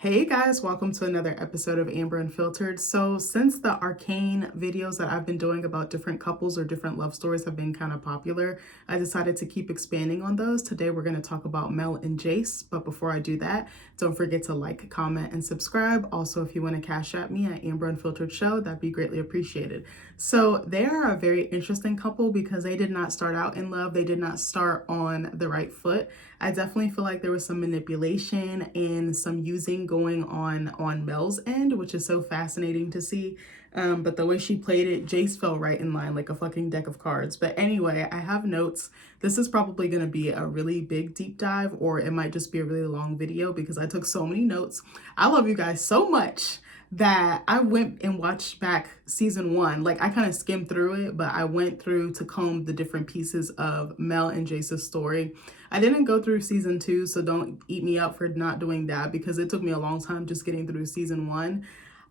Hey guys, welcome to another episode of Amber Unfiltered. So since the arcane videos that I've been doing about different couples or different love stories have been kind of popular, I decided to keep expanding on those. Today we're going to talk about Mel and Jayce. But before I do that, don't forget to like, comment, and subscribe. Also, if you want to cash at me at AmberUnfilteredShow, that'd be greatly appreciated. So they are a very interesting couple because they did not start out in love. They did not start on the right foot. I definitely feel like there was some manipulation and some using going on Mel's end, which is so fascinating to see. But the way she played it, Jayce fell right in line like a fucking deck of cards. But anyway, I have notes. This is probably going to be a really big deep dive, or it might just be a really long video because I took so many notes. I love you guys so much that I went and watched back season 1. Like, I kind of skimmed through it, but I went through to comb the different pieces of Mel and Jayce's story. I didn't go through season 2, so don't eat me up for not doing that because it took me a long time just getting through season 1.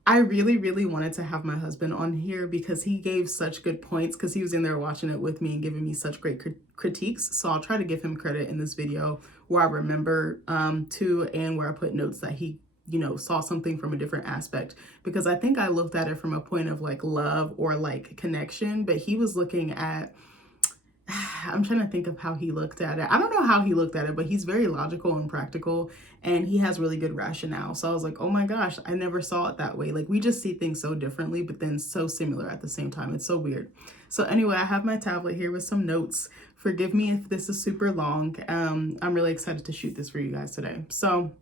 I really wanted to have my husband on here because he gave such good points because he was in there watching it with me and giving me such great critiques. So I'll try to give him credit in this video where I remember to, and where I put notes that he saw something from a different aspect, because I think I looked at it from a point of like love or like connection, but he was looking at, I'm trying to think of how he looked at it. I don't know how he looked at it, but he's very logical and practical and he has really good rationale. So I was like, oh my gosh, I never saw it that way. Like, we just see things so differently, but then so similar at the same time. It's so weird. So anyway, I have my tablet here with some notes. Forgive me if this is super long. I'm really excited to shoot this for you guys today. So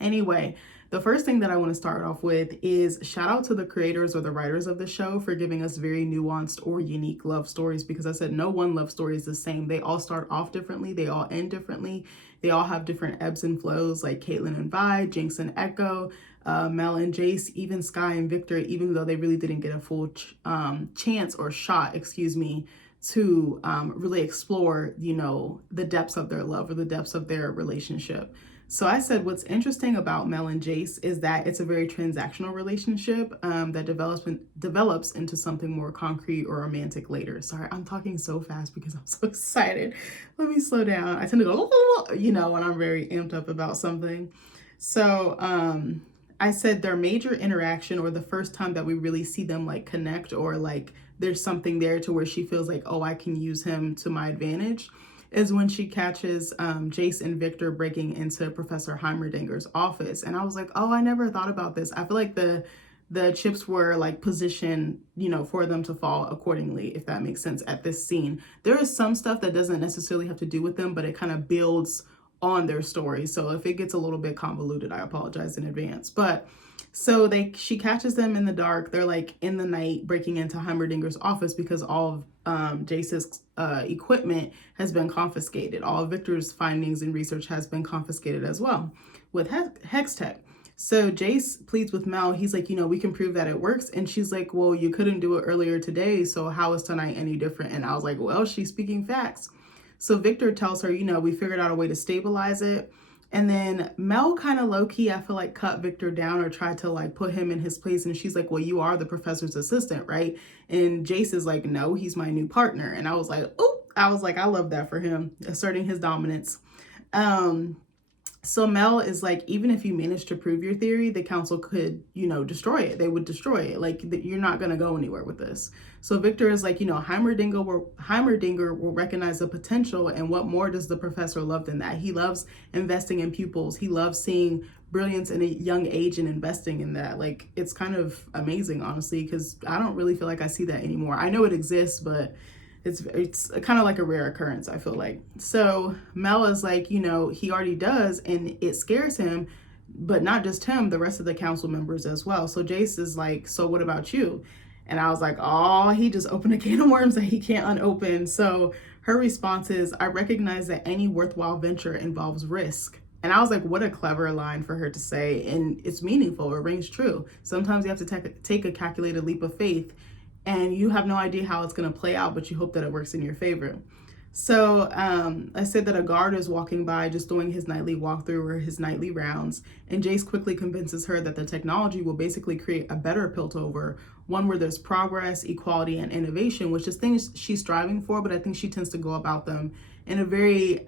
anyway, the first thing that I want to start off with is shout out to the creators or the writers of the show for giving us very nuanced or unique love stories, because I said no one love story is the same. They all start off differently. They all end differently. They all have different ebbs and flows, like Caitlin and Vi, Jinx and Echo, Mel and Jayce, even Sky and Victor, even though they really didn't get a full chance or shot, to really explore, the depths of their love or the depths of their relationship. So I said what's interesting about Mel and Jayce is that it's a very transactional relationship that develops into something more concrete or romantic later. Sorry, I'm talking so fast because I'm so excited. Let me slow down. I tend to go, when I'm very amped up about something. So I said their major interaction, or the first time that we really see them like connect, or like there's something there to where she feels like, oh, I can use him to my advantage, is when she catches Jayce and Victor breaking into Professor Heimerdinger's office. And I was like, oh, I never thought about this. I feel like the chips were like positioned, for them to fall accordingly, if that makes sense, at this scene. There is some stuff that doesn't necessarily have to do with them, but it kind of builds on their story. So if it gets a little bit convoluted, I apologize in advance. But so she catches them in the dark. They're like in the night breaking into Heimerdinger's office because all of Jayce's equipment has been confiscated. All of Victor's findings and research has been confiscated as well with Hex Tech. So Jayce pleads with Mel. He's like, we can prove that it works. And she's like, well, you couldn't do it earlier today, so how is tonight any different? And I was like, well, she's speaking facts. So Victor tells her, we figured out a way to stabilize it. And then Mel kind of low-key, I feel like, cut Victor down or tried to like put him in his place. And she's like, well, you are the professor's assistant, right? And Jayce is like, no, he's my new partner. And I was like, oh, I love that for him, asserting his dominance. So Mel is like, even if you manage to prove your theory, the council could, destroy it. They would destroy it. Like, you're not going to go anywhere with this. So Victor is like, Heimerdinger will recognize the potential. And what more does the professor love than that? He loves investing in pupils. He loves seeing brilliance in a young age and investing in that. Like, it's kind of amazing, honestly, because I don't really feel like I see that anymore. I know it exists, but it's kind of like a rare occurrence, I feel like. So Mel is like, he already does, and it scares him, but not just him, the rest of the council members as well. So Jayce is like, so what about you? And I was like, oh, he just opened a can of worms that he can't unopen. So her response is, I recognize that any worthwhile venture involves risk. And I was like, what a clever line for her to say. And it's meaningful, it rings true. Sometimes you have to take a calculated leap of faith, and you have no idea how it's going to play out, but you hope that it works in your favor. So I said that a guard is walking by just doing his nightly walkthrough or his nightly rounds, and Jayce quickly convinces her that the technology will basically create a better Piltover, one where there's progress, equality, and innovation, which is things she's striving for, but I think she tends to go about them in a very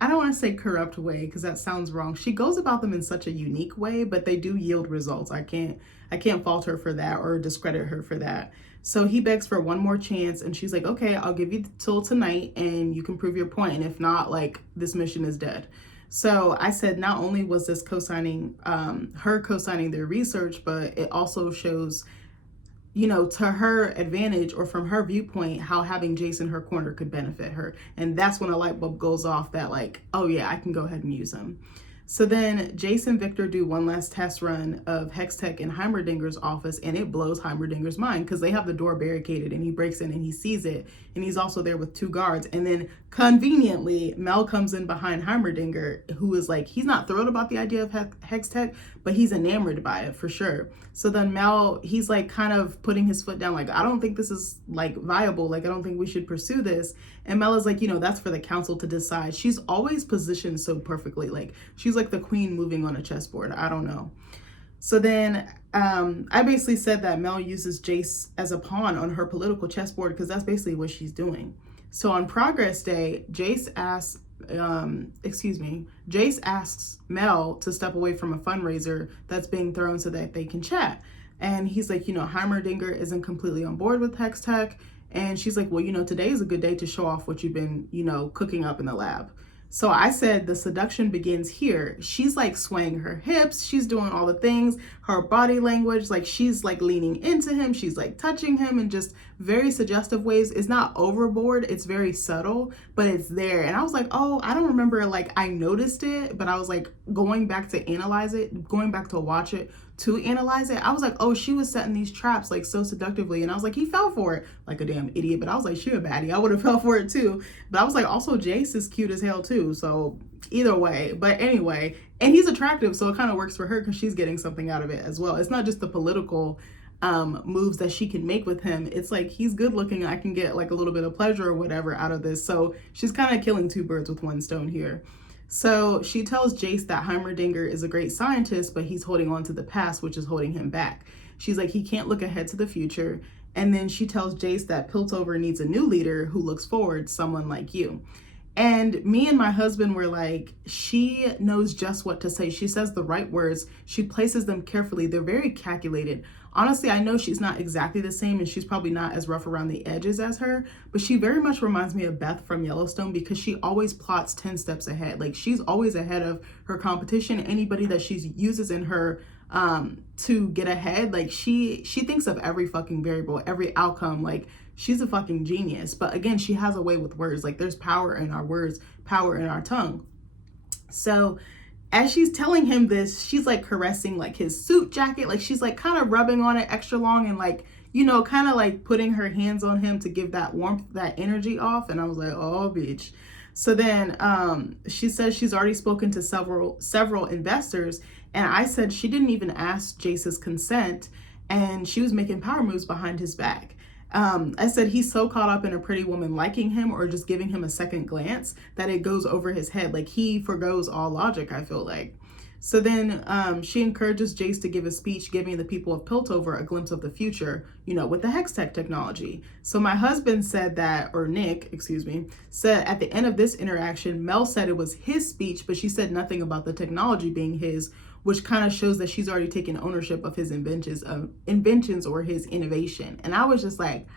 I don't want to say corrupt way because that sounds wrong. She goes about them in such a unique way, but they do yield results. I can't fault her for that or discredit her for that. So he begs for one more chance and she's like, "Okay, I'll give you till tonight and you can prove your point. And if not, like this mission is dead." So I said not only was this co-signing her co-signing their research, but it also shows, to her advantage or from her viewpoint, how having Jayce in her corner could benefit her. And that's when a light bulb goes off that like, oh yeah, I can go ahead and use him. So then Jayce and Victor do one last test run of Hextech in Heimerdinger's office, and it blows Heimerdinger's mind because they have the door barricaded and he breaks in and he sees it. And he's also there with 2 guards. And then conveniently, Mel comes in behind Heimerdinger, who is like, he's not thrilled about the idea of Hextech, but he's enamored by it for sure. So then Mel, he's like kind of putting his foot down, like, I don't think this is like viable. Like, I don't think we should pursue this. And Mel is like, that's for the council to decide. She's always positioned so perfectly. Like, she's like the queen moving on a chessboard. I don't know. So then I basically said that Mel uses Jayce as a pawn on her political chessboard because that's basically what she's doing. So on Progress Day, Jayce asks Mel to step away from a fundraiser that's being thrown so that they can chat. And he's like, Heimerdinger isn't completely on board with Hextech. And she's like, well, today is a good day to show off what you've been, cooking up in the lab. So I said the seduction begins here. She's like swaying her hips. She's doing all the things, her body language, like she's like leaning into him. She's like touching him in just very suggestive ways. It's not overboard. It's very subtle, but it's there. And I was like, oh, I don't remember, like I noticed it, but I was like going back to analyze it, going back to watch it, to analyze it. I was like, oh, she was setting these traps like so seductively. And I was like, he fell for it like a damn idiot. But I was like, she a baddie. I would have fell for it too. But I was like, also Jayce is cute as hell too. So either way, but anyway, and he's attractive. So it kind of works for her because she's getting something out of it as well. It's not just the political moves that she can make with him. It's like, he's good looking. I can get like a little bit of pleasure or whatever out of this. So she's kind of killing 2 birds with 1 stone here. So she tells Jayce that Heimerdinger is a great scientist, but he's holding on to the past, which is holding him back. She's like, he can't look ahead to the future. And then she tells Jayce that Piltover needs a new leader who looks forward, someone like you. And me and my husband were like, she knows just what to say. She says the right words. She places them carefully. They're very calculated. Honestly, I know she's not exactly the same and she's probably not as rough around the edges as her, but she very much reminds me of Beth from Yellowstone because she always plots 10 steps ahead. Like, she's always ahead of her competition. Anybody that she uses in her to get ahead, like she thinks of every fucking variable, every outcome. Like, she's a fucking genius. But again, she has a way with words. Like, there's power in our words, power in our tongue. So as she's telling him this, she's like caressing like his suit jacket. Like, she's like kind of rubbing on it extra long and like, kind of like putting her hands on him to give that warmth, that energy off. And I was like, oh, bitch. So then she says she's already spoken to several investors. And I said she didn't even ask Jayce's consent and she was making power moves behind his back. I said he's so caught up in a pretty woman liking him or just giving him a second glance that it goes over his head. Like, he forgoes all logic, I feel like. So then she encourages Jayce to give a speech giving the people of Piltover a glimpse of the future, with the Hextech technology. So my husband said that, or Nick, said at the end of this interaction, Mel said it was his speech, but she said nothing about the technology being his, which kind of shows that she's already taken ownership of his inventions or his innovation. And I was just like,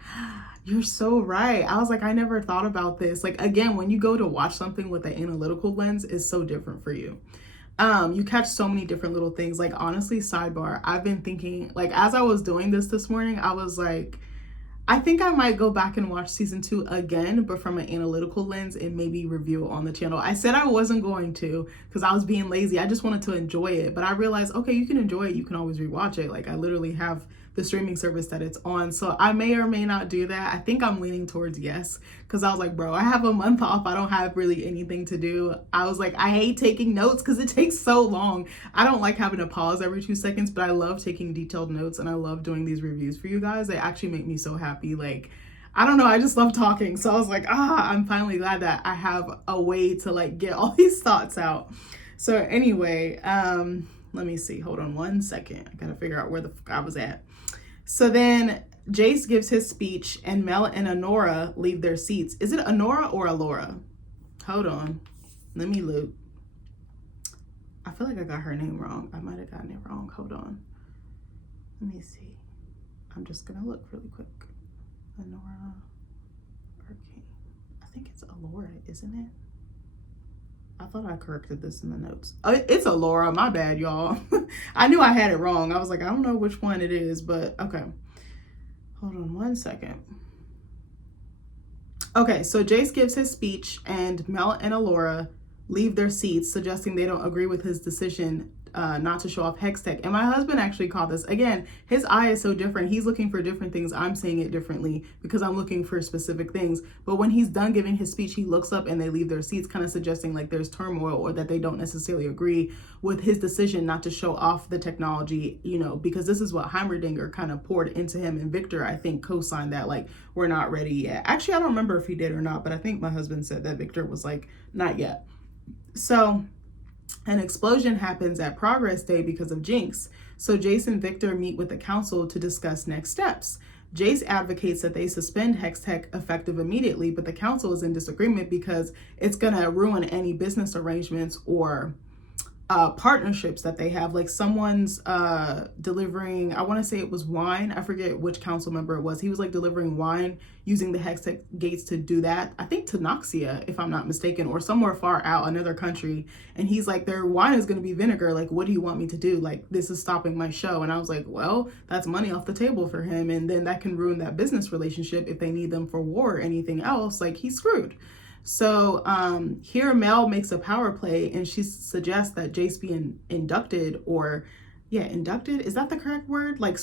you're so right. I was like, I never thought about this. Like, again, when you go to watch something with an analytical lens, it's so different for you. You catch so many different little things. Like, honestly, sidebar, I've been thinking, like, as I was doing this morning, I was like, I think I might go back and watch season 2 again, but from an analytical lens and maybe review it on the channel. I said I wasn't going to because I was being lazy. I just wanted to enjoy it. But I realized, okay, you can enjoy it. You can always rewatch it. Like, I literally have the streaming service that it's on. So I may or may not do that. I think I'm leaning towards yes, because I was like, bro, I have a month off. I don't have really anything to do. I was like, I hate taking notes because it takes so long. I don't like having to pause every 2 seconds, but I love taking detailed notes and I love doing these reviews for you guys. They actually make me so happy. Like, I don't know, I just love talking. So I was like, I'm finally glad that I have a way to like get all these thoughts out. So anyway, let me see. Hold on 1 second. I gotta figure out where the fuck I was at. So then Jayce gives his speech and Mel and Honora leave their seats. Is it Honora or Alora? Hold on. Let me look. I feel like I got her name wrong. I might have gotten it wrong. Hold on. Let me see. I'm just gonna look really quick. Lenora Arcane. I think it's Alora, isn't it? I thought I corrected this in the notes. It's Alora. My bad, y'all. I knew I had it wrong. I was like, I don't know which one it is, but okay. Hold on one second. Okay, so Jayce gives his speech and Mel and Alora leave their seats, suggesting they don't agree with his decision not to show off hex tech. And my husband actually caught this. Again, his eye is so different. He's looking for different things. I'm seeing it differently because I'm looking for specific things. But when he's done giving his speech, he looks up and they leave their seats, kind of suggesting like there's turmoil or that they don't necessarily agree with his decision not to show off the technology, you know, because this is what Heimerdinger kind of poured into him. And Victor, I think, co-signed that, like, we're not ready yet. Actually, I don't remember if he did or not, but I think my husband said that Victor was like, not yet. So an explosion happens at Progress Day because of Jinx. So Jayce and Victor meet with the council to discuss next steps. Jayce advocates that they suspend Hex Tech effective immediately, but the council is in disagreement because it's going to ruin any business arrangements or partnerships that they have. Like someone's delivering, I want to say it was wine. I forget which council member it was. He was like delivering wine using the hex tech gates to do that. I think to Noxia, if I'm not mistaken, or somewhere far out, another country. And he's like, their wine is going to be vinegar. Like, what do you want me to do? Like, this is stopping my show. And I was like, well, that's money off the table for him. And then that can ruin that business relationship if they need them for war or anything else. Like, he's screwed. So here Mel makes a power play and she suggests that Jayce be inducted, or inducted, is that the correct word? Like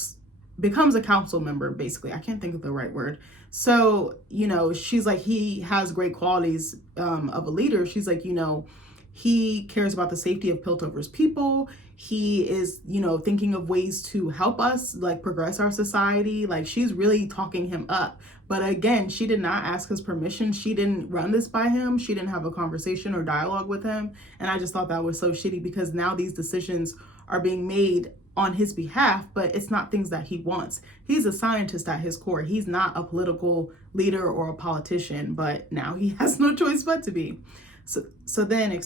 becomes a council member, basically. I can't think of the right word. So, you know, she's like, he has great qualities of a leader. She's like, you know, he cares about the safety of Piltover's people. He is, you know, thinking of ways to help us, like, progress our society. Like, she's really talking him up. But again, she did not ask his permission. She didn't run this by him. She didn't have a conversation or dialogue with him. And I just thought that was so shitty because now these decisions are being made on his behalf, but it's not things that he wants. He's a scientist at his core. He's not a leader or a politician, but now he has no choice but to be. So then,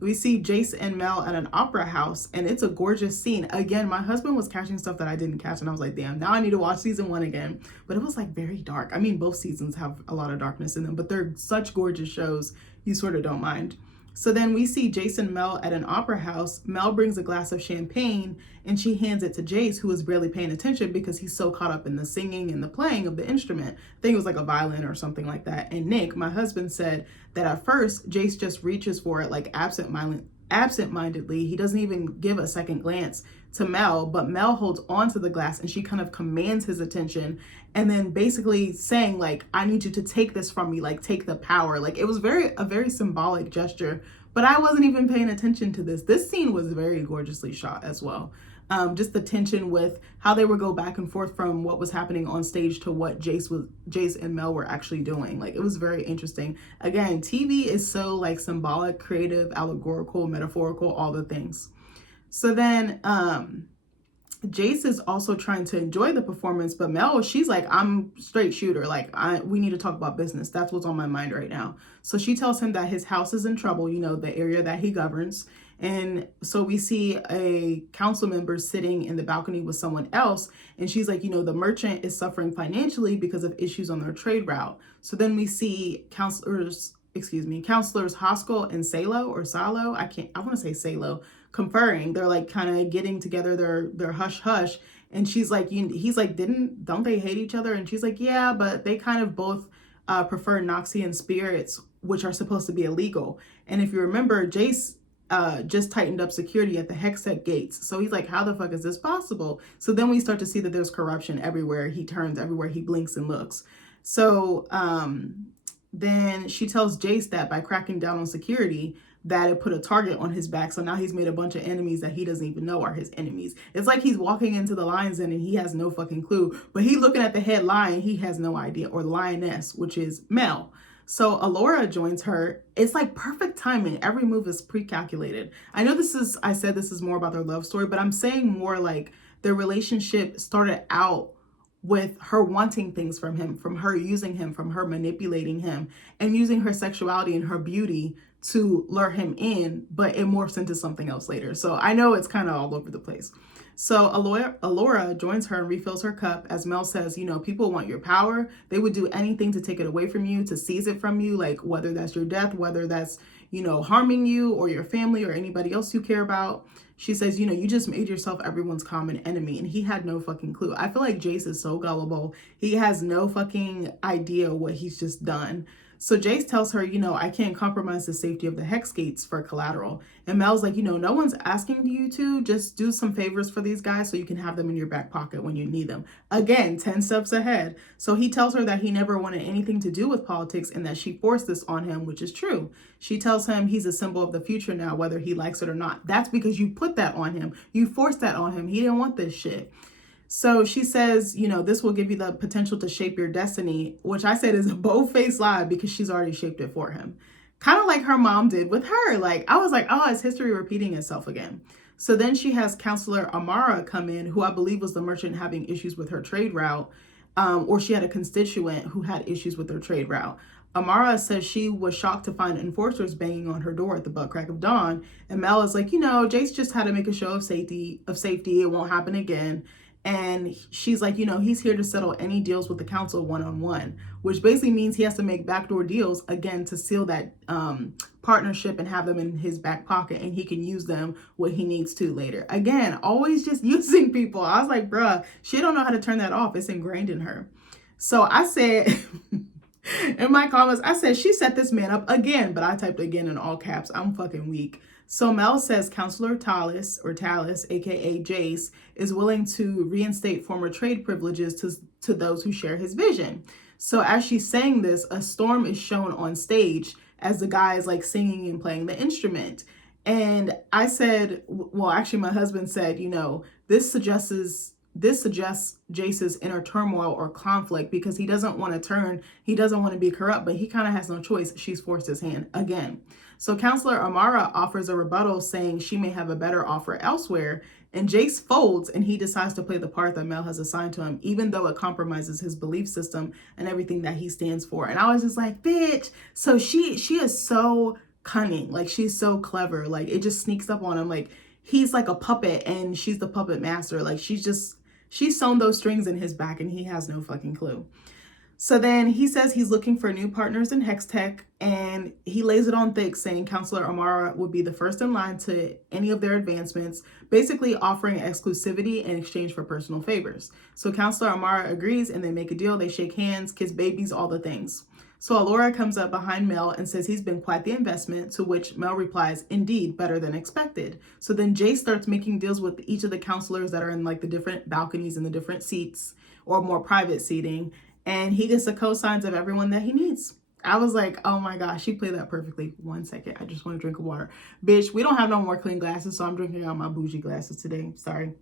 we see Jayce and Mel at an opera house, and it's a gorgeous scene. Again, my husband was catching stuff that I didn't catch, and I was like, damn, now I need to watch season 1 again. But it was like very dark. I mean, both seasons have a lot of darkness in them, but they're such gorgeous shows, you sort of don't mind. So then we see Jayce and Mel at an opera house. Mel brings a glass of champagne and she hands it to Jayce, who is barely paying attention because he's so caught up in the singing and the playing of the instrument. I think it was like a violin or something like that. And Nick, my husband, said that at first Jayce just reaches for it like absent-mindedly. He doesn't even give a second glance to Mel, but Mel holds on to the glass and she kind of commands his attention and then basically saying like, I need you to take this from me, like take the power. Like it was a very symbolic gesture, but I wasn't even paying attention to this. This scene was very gorgeously shot as well. Just the tension with how they would go back and forth from what was happening on stage to what Jayce and Mel were actually doing. Like it was very interesting. Again, TV is so like symbolic, creative, allegorical, metaphorical, all the things. So then Jayce is also trying to enjoy the performance, but Mel, she's like, I'm straight shooter. Like we need to talk about business. That's what's on my mind right now. So she tells him that his house is in trouble, you know, the area that he governs. And so we see a council member sitting in the balcony with someone else. And she's like, you know, the merchant is suffering financially because of issues on their trade route. So then we see counselors Hoskell and Salo, I want to say Salo, conferring. They're like kind of getting together their hush hush. And she's like, he's like, don't they hate each other? And she's like, yeah, but they kind of both prefer Noxian spirits, which are supposed to be illegal. And if you remember, Jayce just tightened up security at the Hextech gates. So he's like, how the fuck is this possible? So then we start to see that there's corruption everywhere he turns, everywhere he blinks and looks. So then she tells Jayce that by cracking down on security, that it put a target on his back. So now he's made a bunch of enemies that he doesn't even know are his enemies. It's like he's walking into the lion's den and he has no fucking clue. But he looking at the head lion, he has no idea, or the lioness, which is Mel. So Alora joins her. It's like perfect timing. Every move is pre-calculated. I know I said this is more about their love story, but I'm saying more like their relationship started out with her wanting things from him, from her using him, from her manipulating him, and using her sexuality and her beauty to lure him in, but it morphs into something else later. So I know it's kind of all over the place. So Alora joins her and refills her cup as Mel says, you know, people want your power. They would do anything to take it away from you, to seize it from you, like whether that's your death, whether that's, you know, harming you or your family or anybody else you care about. She says, you know, you just made yourself everyone's common enemy. And he had no fucking clue. I feel like Jayce is so gullible. He has no fucking idea what he's just done. So Jayce tells her, you know, I can't compromise the safety of the hex gates for collateral. And Mel's like, you know, no one's asking you to. Just do some favors for these guys so you can have them in your back pocket when you need them. Again, 10 steps ahead. So he tells her that he never wanted anything to do with politics and that she forced this on him, which is true. She tells him he's a symbol of the future now, whether he likes it or not. That's because you put that on him. You forced that on him. He didn't want this shit. So she says, you know, this will give you the potential to shape your destiny, which I said is a bold-faced lie because she's already shaped it for him. Kind of like her mom did with her. Like, I was like, oh, is history repeating itself again? So then she has Counselor Amara come in, who I believe was the merchant having issues with her trade route, or she had a constituent who had issues with her trade route. Amara says she was shocked to find enforcers banging on her door at the butt crack of dawn. And Mel is like, you know, Jayce just had to make a show of safety. It won't happen again. And she's like, you know, he's here to settle any deals with the council one-on-one, which basically means he has to make backdoor deals, again, to seal that partnership and have them in his back pocket, and he can use them when he needs to later. Again, always just using people. I was like, bruh, she don't know how to turn that off. It's ingrained in her. So I said in my comments, I said, she set this man up again, but I typed again in all caps. I'm fucking weak. So Mel says Counselor Talis, aka Jayce, is willing to reinstate former trade privileges to those who share his vision. So as she's saying this, a storm is shown on stage as the guy is like singing and playing the instrument. And I said, well, actually my husband said, you know, this suggests Jayce's inner turmoil or conflict because he doesn't want to turn, he doesn't want to be corrupt, but he kind of has no choice. She's forced his hand again. So Counselor Amara offers a rebuttal saying she may have a better offer elsewhere, and Jayce folds and he decides to play the part that Mel has assigned to him, even though it compromises his belief system and everything that he stands for. And I was just like, bitch. So she is so cunning. Like, she's so clever. Like, it just sneaks up on him. Like, he's like a puppet and she's the puppet master. Like, she's sewn those strings in his back and he has no fucking clue. So then he says he's looking for new partners in Hex Tech, and he lays it on thick saying Counselor Amara would be the first in line to any of their advancements, basically offering exclusivity in exchange for personal favors. So Counselor Amara agrees and they make a deal. They shake hands, kiss babies, all the things. So Alora comes up behind Mel and says he's been quite the investment, to which Mel replies, indeed, better than expected. So then Jayce starts making deals with each of the counselors that are in like the different balconies and the different seats or more private seating. And he gets the cosigns of everyone that he needs. I was like, oh my gosh, she played that perfectly. 1 second. I just want to drink of water. Bitch, we don't have no more clean glasses, so I'm drinking out my bougie glasses today. Sorry.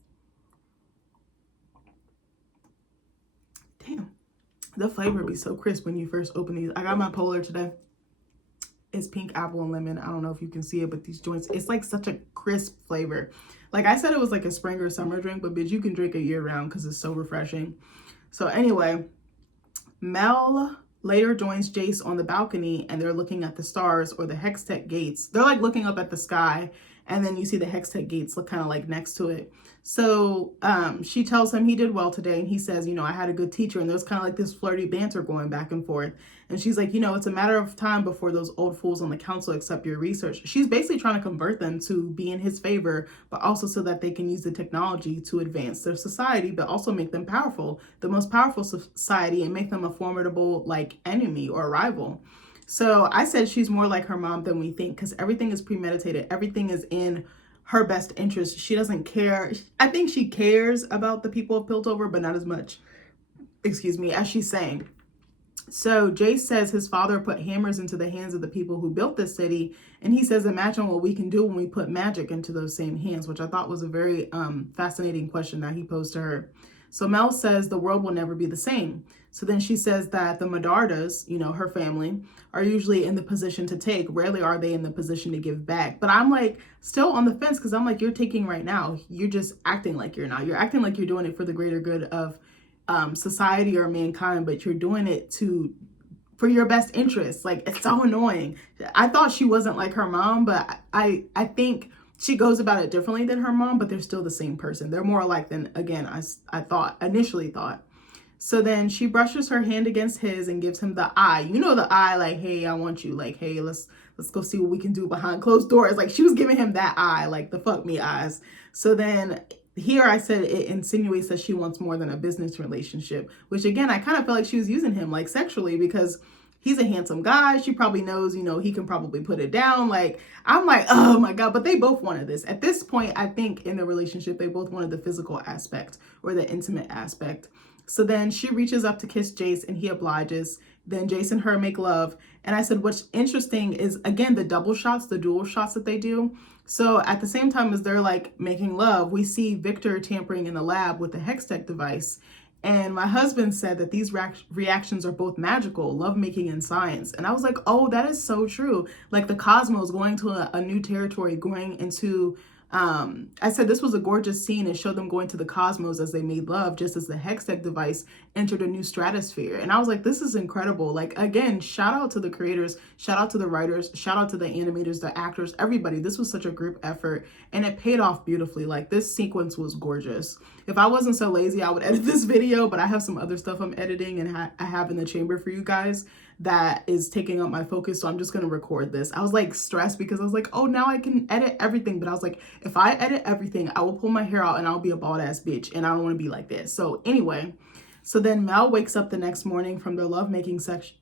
Damn. The flavor be so crisp when you first open these. I got my Polar today. It's pink apple and lemon. I don't know if you can see it, but these joints, it's like such a crisp flavor. Like I said, it was like a spring or summer drink, but bitch, you can drink it year round because it's so refreshing. So anyway, Mel later joins Jayce on the balcony and they're looking at the stars or the Hex Tech gates. They're like looking up at the sky, and then you see the Hex Tech gates look kind of like next to it. So she tells him he did well today, and he says, you know, I had a good teacher, and there's kind of like this flirty banter going back and forth. And she's like, you know, it's a matter of time before those old fools on the council accept your research. She's basically trying to convert them to be in his favor, but also so that they can use the technology to advance their society, but also make them powerful, the most powerful society, and make them a formidable like enemy or rival. So I said she's more like her mom than we think, because everything is premeditated. Everything is in her best interest. She doesn't care. I think she cares about the people of Piltover, but not as much, as she's saying. So Jayce says his father put hammers into the hands of the people who built this city. And he says, imagine what we can do when we put magic into those same hands, which I thought was a very fascinating question that he posed to her. So Mel says the world will never be the same. So then she says that the Medardas, you know, her family, are usually in the position to take. Rarely are they in the position to give back. But I'm like still on the fence, because I'm like, you're taking right now. You're just acting like you're not. You're acting like you're doing it for the greater good of society or mankind, but you're doing it for your best interest. Like, it's so annoying. I thought she wasn't like her mom, but I think she goes about it differently than her mom, but they're still the same person. They're more alike than, again, I initially thought. So then she brushes her hand against his and gives him the eye. You know, the eye, like, hey, I want you. Like, hey, let's go see what we can do behind closed doors. Like, she was giving him that eye, like the fuck me eyes. So then here I said it insinuates that she wants more than a business relationship, which again, I kind of felt like she was using him like sexually because he's a handsome guy. She probably knows, you know, he can probably put it down. Like, I'm like, oh my God, but they both wanted this. At this point, I think in the relationship, they both wanted the physical aspect or the intimate aspect. So then she reaches up to kiss Jayce and he obliges. Then Jayce and her make love. And I said, what's interesting is, again, the double shots, the dual shots that they do. So at the same time as they're like making love, we see Victor tampering in the lab with the Hextech device. And my husband said that these reactions are both magical, lovemaking, and science. And I was like, oh, that is so true. Like the cosmos going to a new territory, going into I said this was a gorgeous scene and showed them going to the cosmos as they made love, just as the Hextech device entered a new stratosphere. And I was like, this is incredible. Like, again, shout out to the creators, shout out to the writers, shout out to the animators, the actors, everybody. This was such a group effort and it paid off beautifully. Like, this sequence was gorgeous. If I wasn't so lazy, I would edit this video, but I have some other stuff I'm editing and I have in the chamber for you guys that is taking up my focus. So I'm just going to record this. I was like stressed because I was like, oh, now I can edit everything. But I was like, if I edit everything, I will pull my hair out and I'll be a bald ass bitch. And I don't want to be like this. So anyway, so then Mel wakes up the next morning from their lovemaking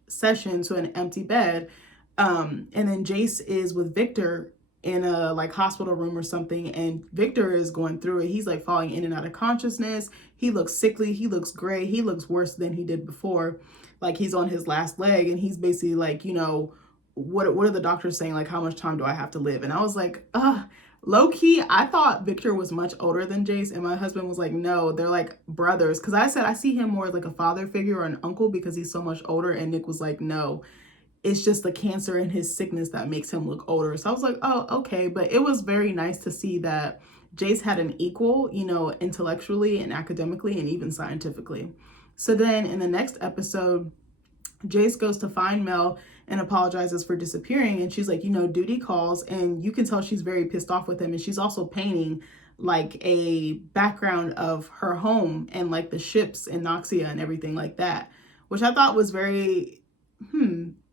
session to an empty bed. And then Jayce is with Victor in a like hospital room or something. And Victor is going through it. He's like falling in and out of consciousness. He looks sickly. He looks gray. He looks worse than he did before. Like he's on his last leg and he's basically like, you know, what are the doctors saying? Like, how much time do I have to live? And I was like, low key, I thought Victor was much older than Jayce. And my husband was like, no, they're like brothers. Cause I said, I see him more as like a father figure or an uncle because he's so much older. And Nick was like, no, it's just the cancer and his sickness that makes him look older. So I was like, oh, okay. But it was very nice to see that Jayce had an equal, you know, intellectually and academically and even scientifically. So then in the next episode, Jayce goes to find Mel and apologizes for disappearing. And she's like, you know, duty calls. And you can tell she's very pissed off with him. And she's also painting like a background of her home and like the ships in Noxia and everything like that, which I thought was very,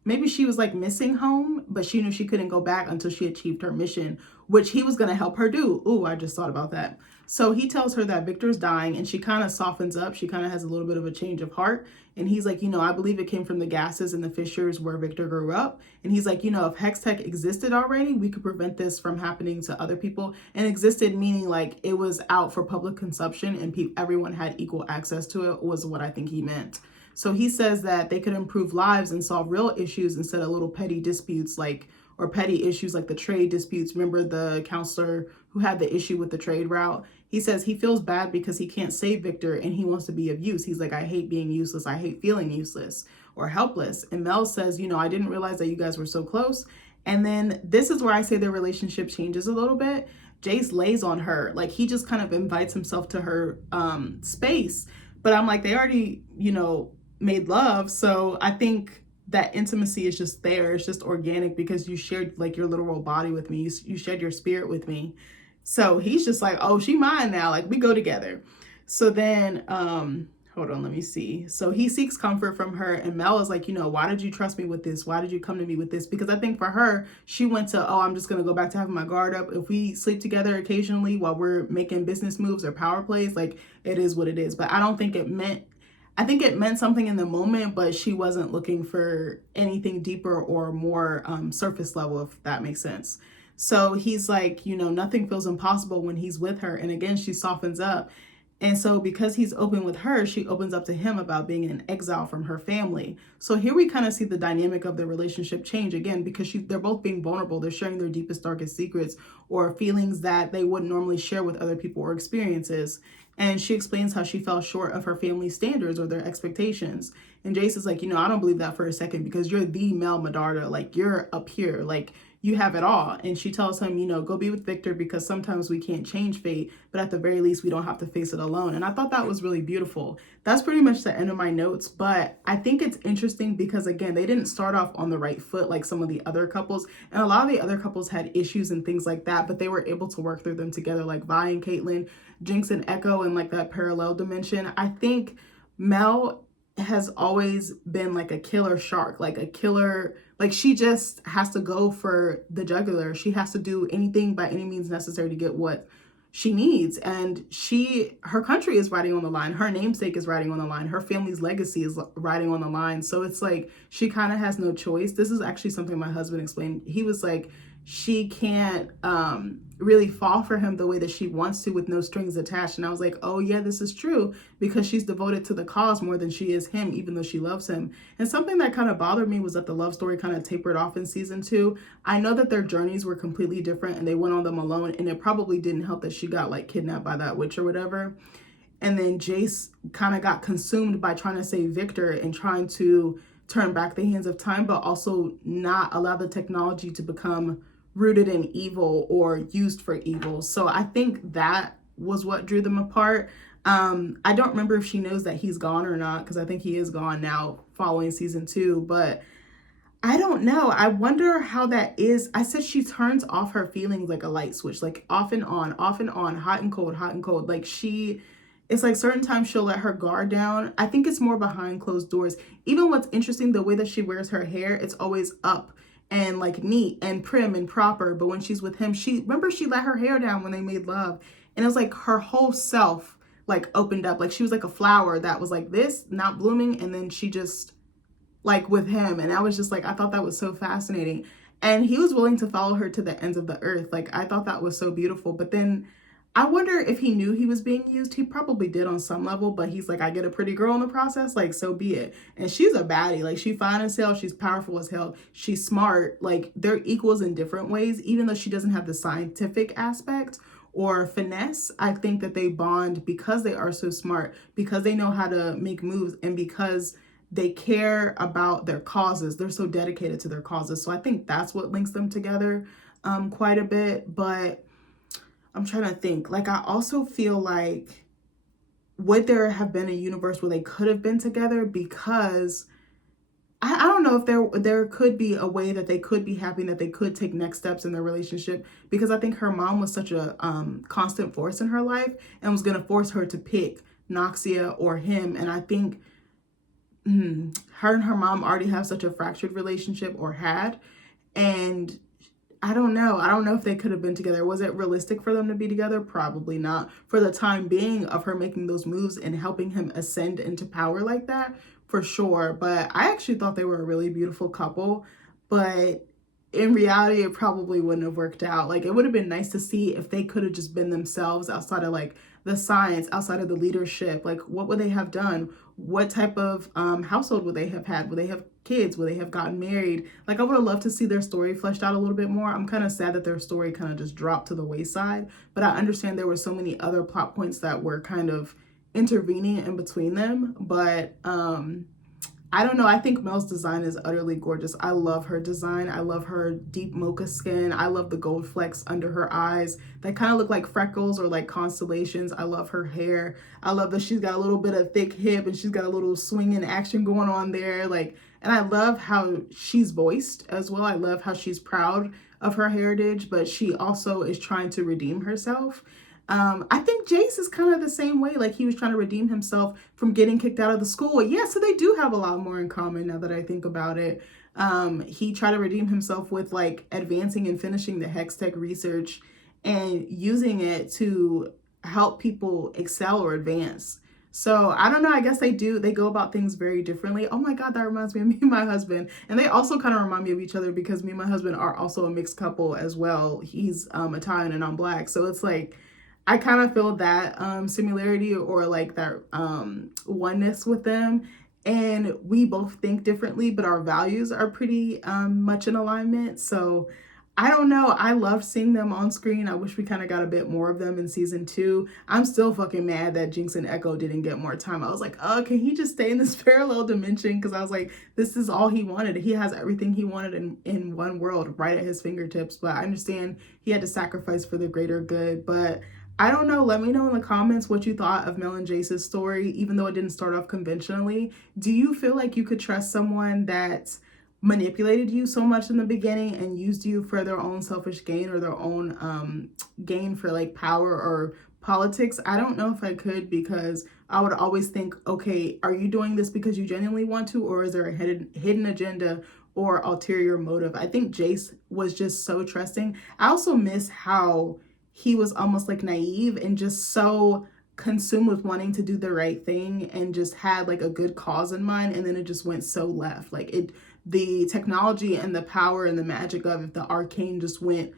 maybe she was like missing home, but she knew she couldn't go back until she achieved her mission, which he was going to help her do. Ooh, I just thought about that. So he tells her that Victor's dying and she kind of softens up. She kind of has a little bit of a change of heart. And he's like, you know, I believe it came from the gases and the fissures where Victor grew up. And he's like, you know, if Hextech existed already, we could prevent this from happening to other people. And existed meaning like it was out for public consumption and everyone had equal access to it, was what I think he meant. So he says that they could improve lives and solve real issues instead of little petty disputes or petty issues like the trade disputes. Remember the counselor who had the issue with the trade route? He says he feels bad because he can't save Victor and he wants to be of use. He's like, I hate being useless. I hate feeling useless or helpless. And Mel says, you know, I didn't realize that you guys were so close. And then this is where I say their relationship changes a little bit. Jayce lays on her. Like he just kind of invites himself to her space. But I'm like, they already, you know, made love. So I think that intimacy is just there. It's just organic because you shared like your literal body with me. You shared your spirit with me. So he's just like, oh, she mine now. Like we go together. So then, hold on, let me see. So he seeks comfort from her and Mel is like, you know, why did you trust me with this? Why did you come to me with this? Because I think for her, she went to, oh, I'm just going to go back to having my guard up. If we sleep together occasionally while we're making business moves or power plays, like it is what it is. But I don't think it meant, I think it meant something in the moment, but she wasn't looking for anything deeper or more surface level, if that makes sense. So he's like, you know, nothing feels impossible when he's with her. And again, she softens up. And so because he's open with her, she opens up to him about being in exile from her family. So here we kind of see the dynamic of the relationship change again, because they're both being vulnerable. They're sharing their deepest, darkest secrets or feelings that they wouldn't normally share with other people or experiences. And she explains how she fell short of her family's standards or their expectations. And Jayce is like, you know, I don't believe that for a second because you're the Mel Medarda. Like you're up here. Like you have it all. And she tells him, go be with Victor because sometimes we can't change fate, but at the very least, we don't have to face it alone. And I thought that was really beautiful. That's pretty much the end of my notes. But I think it's interesting because, again, they didn't start off on the right foot like some of the other couples. And a lot of the other couples had issues and things like that, but they were able to work through them together, like Vi and Caitlyn, Jinx and Echo, and like that parallel dimension. I think Mel has always been like a killer shark, like a killer, like she just has to go for the jugular. She has to do anything by any means necessary to get what she needs. And her country is riding on the line. Her namesake is riding on the line. Her family's legacy is riding on the line. So it's like, she kind of has no choice. This is actually something my husband explained. He was like, she can't really fall for him the way that she wants to with no strings attached. And I was like, oh yeah, this is true, because she's devoted to the cause more than she is him, even though she loves him. And something that kind of bothered me was that the love story kind of tapered off in season 2. I know that their journeys were completely different and they went on them alone, and it probably didn't help that she got like kidnapped by that witch or whatever. And then Jayce kind of got consumed by trying to save Victor and trying to turn back the hands of time, but also not allow the technology to become rooted in evil or used for evil. So I think that was what drew them apart. I don't remember if she knows that he's gone or not, because I think he is gone now following season 2, but I don't know. I wonder how that is. I said she turns off her feelings like a light switch, like off and on, hot and cold, hot and cold. Like it's like certain times she'll let her guard down. I think it's more behind closed doors. Even what's interesting, the way that she wears her hair, it's always up and like neat and prim and proper. But when she's with him, she let her hair down when they made love. And it was like her whole self like opened up. Like she was like a flower that was like this, not blooming. And then she just like with him. And I was just like, I thought that was so fascinating. And he was willing to follow her to the ends of the earth. Like I thought that was so beautiful. But then I wonder if he knew he was being used. He probably did on some level, but he's like, I get a pretty girl in the process, like, so be it. And she's a baddie. Like, she's fine as hell. She's powerful as hell. She's smart. Like, they're equals in different ways, even though she doesn't have the scientific aspect or finesse. I think that they bond because they are so smart, because they know how to make moves, and because they care about their causes. They're so dedicated to their causes. So I think that's what links them together quite a bit. But I'm trying to think. Like, I also feel like, would there have been a universe where they could have been together? Because I don't know if there could be a way that they could be happy and that they could take next steps in their relationship. Because I think her mom was such a constant force in her life and was going to force her to pick Noxia or him. And I think her and her mom already have such a fractured relationship, or had. And I don't know. I don't know if they could have been together. Was it realistic for them to be together? Probably not. For the time being of her making those moves and helping him ascend into power like that, for sure. But I actually thought they were a really beautiful couple. But in reality, it probably wouldn't have worked out. Like, it would have been nice to see if they could have just been themselves outside of like the science, outside of the leadership. Like, what would they have done? What type of household would they have had? Would they have kids? Would they have gotten married? Like, I would have loved to see their story fleshed out a little bit more. I'm kind of sad that their story kind of just dropped to the wayside, but I understand there were so many other plot points that were kind of intervening in between them. But I don't know. I think Mel's design is utterly gorgeous. I love her design. I love her deep mocha skin. I love the gold flecks under her eyes that kind of look like freckles or like constellations. I love her hair. I love that she's got a little bit of thick hip and she's got a little swinging action going on there. Like, and I love how she's voiced as well. I love how she's proud of her heritage, but she also is trying to redeem herself. I think Jayce is kind of the same way. Like, he was trying to redeem himself from getting kicked out of the school. Yeah, so they do have a lot more in common now that I think about it. He tried to redeem himself with like advancing and finishing the Hex Tech research and using it to help people excel or advance. So I don't know. I guess they go about things very differently. Oh my God, that reminds me of me and my husband. And they also kind of remind me of each other because me and my husband are also a mixed couple as well. He's Italian and I'm Black. So it's like, I kind of feel that similarity or like that oneness with them. And we both think differently, but our values are pretty much in alignment. So I don't know. I loved seeing them on screen. I wish we kind of got a bit more of them in season 2. I'm still fucking mad that Jinx and Echo didn't get more time. I was like, oh, can he just stay in this parallel dimension? Because I was like, this is all he wanted. He has everything he wanted in one world right at his fingertips. But I understand he had to sacrifice for the greater good. But I don't know. Let me know in the comments what you thought of Mel and Jayce's story, even though it didn't start off conventionally. Do you feel like you could trust someone that's manipulated you so much in the beginning and used you for their own selfish gain or their own gain for like power or politics? I don't know if I could, because I would always think, okay, are you doing this because you genuinely want to, or is there a hidden agenda or ulterior motive? I think Jayce was just so trusting. I also miss how he was almost like naive and just so consumed with wanting to do the right thing and just had like a good cause in mind, and then it just went so left. Like the technology and the power and the magic of the arcane just went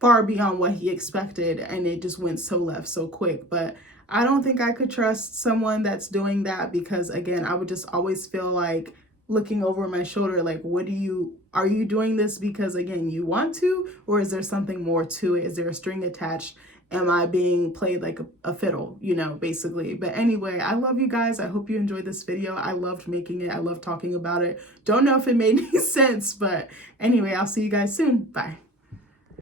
far beyond what he expected, and it just went so left so quick. But I don't think I could trust someone that's doing that, because again, I would just always feel like looking over my shoulder, like, are you doing this because again you want to, or is there something more to it? Is there a string attached? Am I being played like a fiddle, you know, basically? But anyway, I love you guys. I hope you enjoyed this video. I loved making it. I love talking about it. Don't know if it made any sense, but anyway, I'll see you guys soon. Bye.